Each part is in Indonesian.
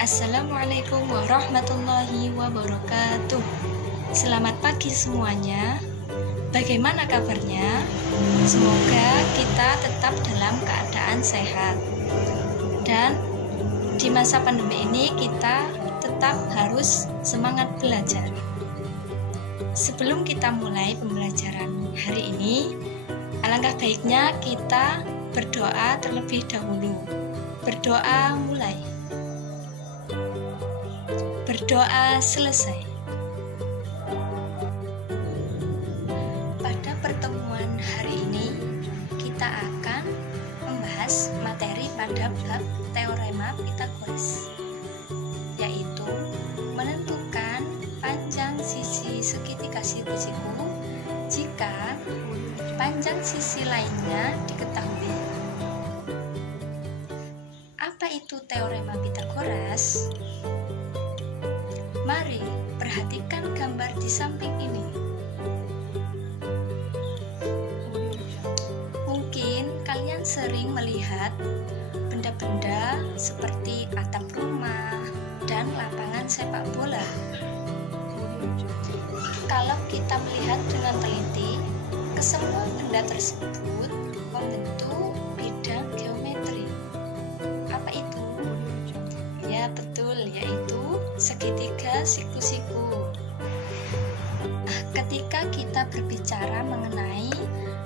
Assalamualaikum warahmatullahi wabarakatuh. Selamat pagi semuanya. Bagaimana kabarnya? Semoga kita tetap dalam keadaan sehat. Dan di masa pandemi ini kita tetap harus semangat belajar. Sebelum kita mulai pembelajaran hari ini, alangkah baiknya kita berdoa terlebih dahulu. Berdoa mulai. Berdoa selesai. Pada pertemuan hari ini, kita akan membahas materi pada bab teorema Pythagoras, yaitu menentukan panjang sisi segitiga siku-siku jika panjang sisi lainnya diketahui. Apa itu teorema Pythagoras? Mari perhatikan gambar di samping ini. Mungkin kalian sering melihat benda-benda seperti atap rumah dan lapangan sepak bola. Kalau kita melihat dengan teliti, kesemua benda tersebut membentuk bidang geometri. Apa itu? Ya betul, yaitu segitiga siku-siku. Ketika kita berbicara mengenai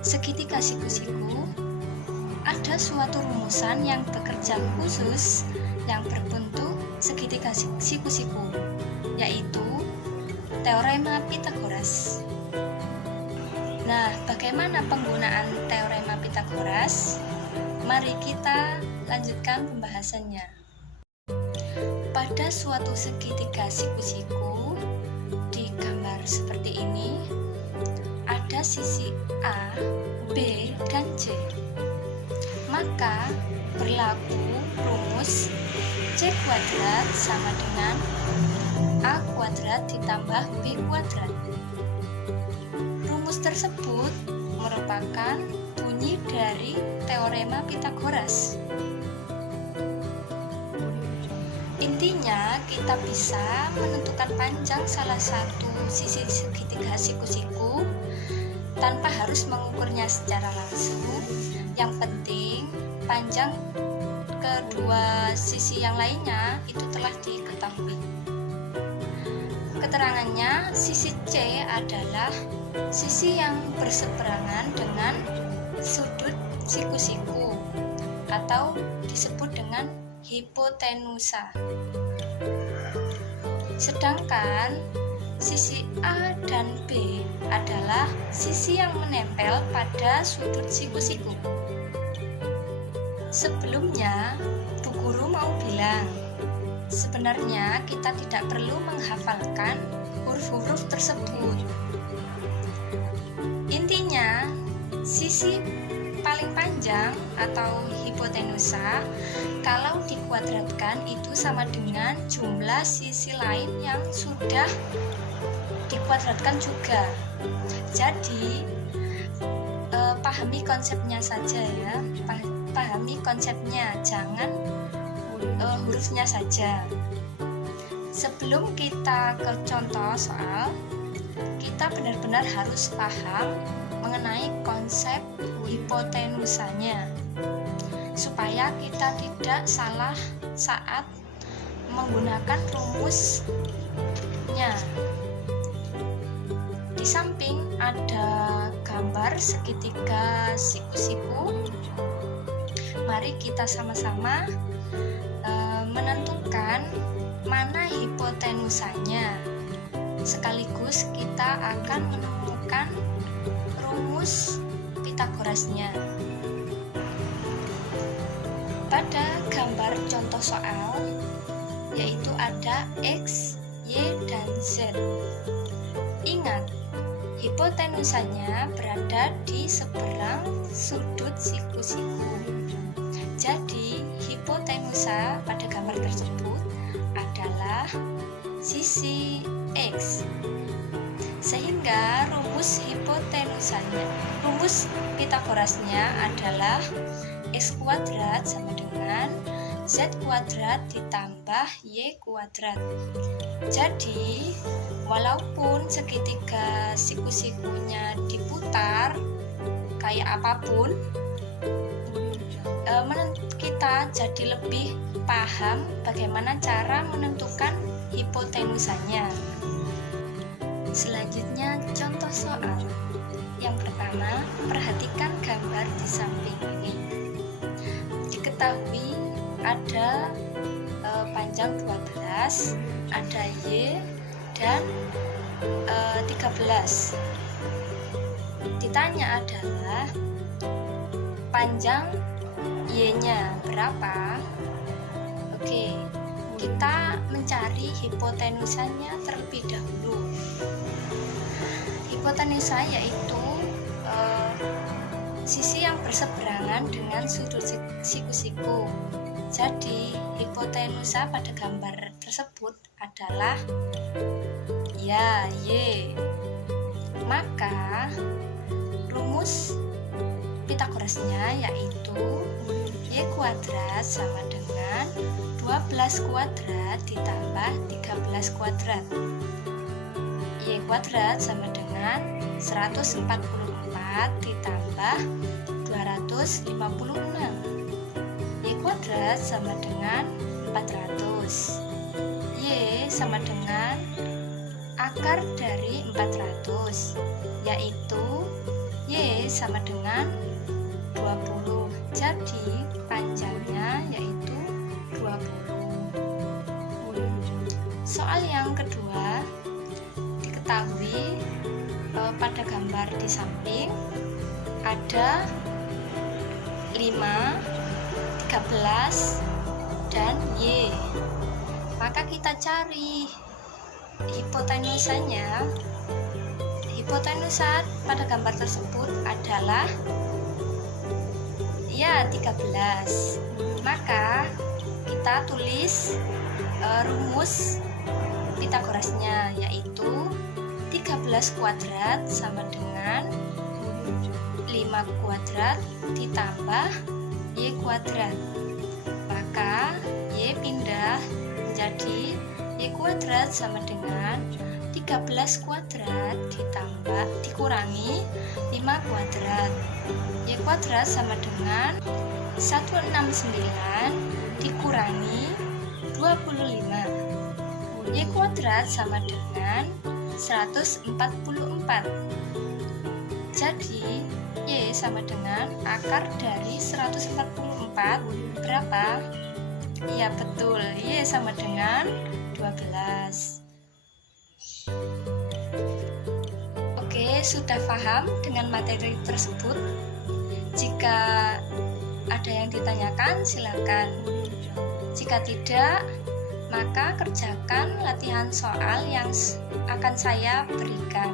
segitiga siku-siku, ada suatu rumusan yang bekerja khusus yang berbentuk segitiga siku-siku, yaitu teorema Pythagoras. Nah, bagaimana penggunaan teorema Pythagoras? Mari kita lanjutkan pembahasannya. Pada suatu segitiga siku-siku di gambar seperti ini, ada sisi A, B, dan C. Maka berlaku rumus C kuadrat sama dengan A kuadrat ditambah B kuadrat. Rumus tersebut merupakan bunyi dari teorema Pythagoras. Intinya, kita bisa menentukan panjang salah satu sisi segitiga siku-siku tanpa harus mengukurnya secara langsung. Yang penting, panjang kedua sisi yang lainnya itu telah diketahui. Keterangannya, sisi C adalah sisi yang berseberangan dengan sudut siku-siku atau disebut dengan hipotenusa. Sedangkan sisi A dan B adalah sisi yang menempel pada sudut siku-siku. Sebelumnya, Bu Guru mau bilang, sebenarnya kita tidak perlu menghafalkan huruf-huruf tersebut. Intinya, sisi paling panjang atau hipotenusa kalau dikuadratkan itu sama dengan jumlah sisi lain yang sudah dikuadratkan juga. Jadi pahami konsepnya saja ya, pahami konsepnya, jangan hurufnya saja. Sebelum kita ke contoh soal, kita benar-benar harus paham mengenai konsep hipotenusanya supaya kita tidak salah saat menggunakan rumusnya. Di samping ada gambar segitiga siku-siku. Mari kita sama-sama menentukan mana hipotenusanya. Sekaligus kita akan menemukan rumus Pythagorasnya. Pada gambar contoh soal, yaitu ada X, Y, dan Z. Ingat, hipotenusanya berada di seberang sudut siku-siku. Jadi, hipotenusa pada gambar tersebut adalah sisi X. Sehingga rumus Pythagorasnya adalah X kuadrat sama dengan Z kuadrat ditambah Y kuadrat. Jadi walaupun segitiga siku-sikunya diputar kayak apapun, kita jadi lebih paham bagaimana cara menentukan hipotenusanya. Selanjutnya contoh soal. Yang pertama, perhatikan gambar di samping ini. Diketahui ada panjang 12, ada Y dan 13. Ditanya adalah panjang Y-nya berapa? Oke, kita mencari hipotenusanya terlebih dahulu. Hipotenusa yaitu sisi yang berseberangan dengan sudut siku-siku. Jadi hipotenusa pada gambar tersebut adalah ya Y. Maka rumus Pitagorasnya yaitu Y kuadrat sama dengan 12 kuadrat ditambah 13 kuadrat. Y kuadrat sama dengan 144 ditambah 256. Y kuadrat sama dengan 400. Y sama dengan akar dari 400, yaitu Y sama dengan 20. Jadi panjangnya yaitu 20. Soal yang kedua, diketahui pada gambar di samping ada 5, 13 dan Y. Maka kita cari hipotenusanya. Hipotenusa pada gambar tersebut adalah ya 13. Maka kita tulis rumus Pitagorasnya yaitu 13 kuadrat sama dengan 5 kuadrat ditambah Y kuadrat. Maka Y pindah menjadi Y kuadrat sama dengan 13 kuadrat dikurangi 5 kuadrat. Y kuadrat sama dengan 169 dikurangi 25. Y kuadrat sama dengan 144. Jadi Y sama dengan akar dari 144 berapa? Iya betul, Y sama dengan 12. Oke, sudah paham dengan materi tersebut? Jika ada yang ditanyakan silakan. Jika tidak, maka kerjakan latihan soal yang akan saya berikan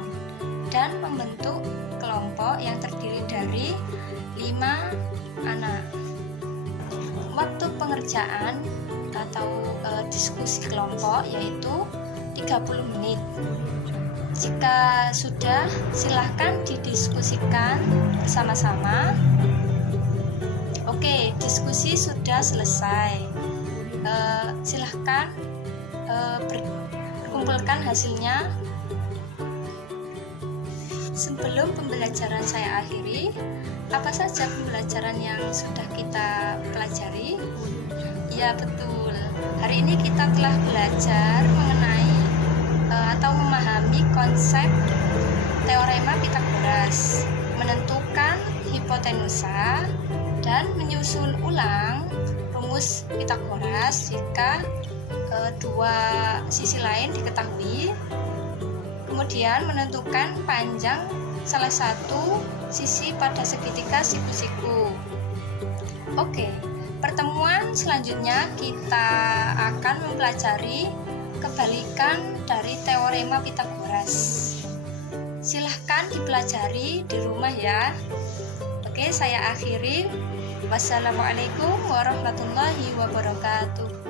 dan membentuk kelompok yang terdiri dari 5 anak. Waktu pengerjaan atau diskusi kelompok yaitu 30 menit. Jika sudah, silahkan didiskusikan bersama-sama. Oke, diskusi sudah selesai. Silahkan berkumpulkan hasilnya. Sebelum pembelajaran saya akhiri, apa saja pembelajaran yang sudah kita pelajari? Ya betul, hari ini kita telah belajar mengenai atau memahami konsep teorema Pitagoras, menentukan hipotenusa, dan menyusun ulang rumus Pitagoras jika dua sisi lain diketahui. Kemudian menentukan panjang salah satu sisi pada segitiga siku-siku. Oke, pertemuan selanjutnya kita akan mempelajari kebalikan dari teorema Pitagoras. Silahkan dipelajari di rumah ya. Oke, saya akhiri. Wassalamualaikum warahmatullahi wabarakatuh.